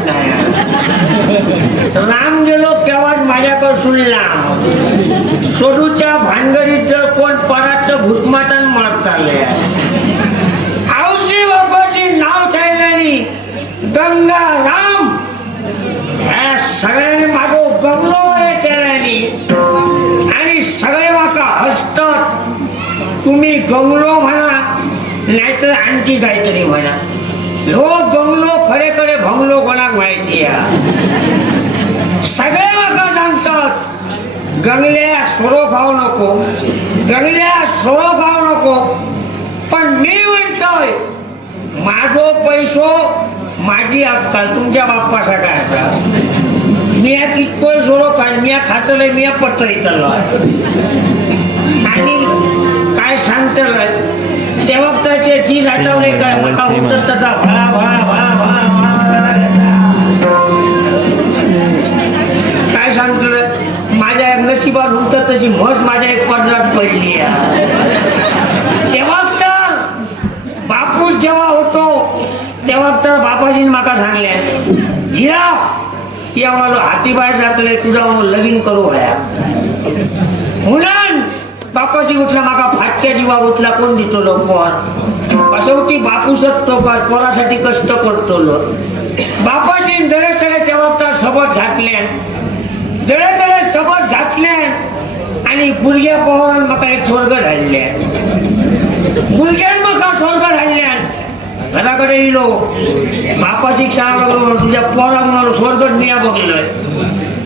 माहित नाही. राम गेलो केव्हा माझ्याकडे सुनला सोडूच्या भानगडीत जर कोण परात भूतमातन मारत चालले औशी बाबाची नाव ठेवलेली गंगा राम ह्या सगळ्यांनी मागो गंगलो केल्यानी आणि सगळे माका हसतात. तुम्ही गंगलो म्हणा नाहीतर आणखी काहीतरी म्हणा. हो गंगलो खरेखरे भंगलो कोणाक माहिती आहे. सगळे माका सांगतात गंगल्या सोरो खाऊ नको, गंगल्या सोरो खाऊ नको. पण मी म्हणतोय माझो पैसो माझी अक्कल तुमच्या बाप्पासा काय असता. मी कितकोय सोरो खाय मी खातलंय मी पत्तरी चाललोय आणि काय सांगतलंय तेव्हा त्याचे जी आठवले काय मला उठत तसा भळा भळा भळा भळा काय सांगतलंय. माझ्या नशिबात उठत तशी म्हस माझ्या एक पदरात पडली आहे. तेव्हा तर बापूस जेव्हा होतो तेव्हा तर बापाजीने माका सांगले जिरा या मला हाती बाहेर जातले तुझा लगीन करू व्हाया म्हणून बापाशी उठला माका फाटक्या जीवा उठला कोण देतो लोक असं होती बापूसच तो पोरासाठी कष्ट करतो बापाशी जरे तळे तेव्हा तर सोबत घातले जरे तळे सोबत घातले आणि भुरग्या पोहून मका एक स्वर्ग घालले भुरग्यान मका स्वर्ग घालले. घराकडे येलो बापाची शाळा लागलो तुझ्या पोरा म्हणून स्वर्ग मिया बघलोय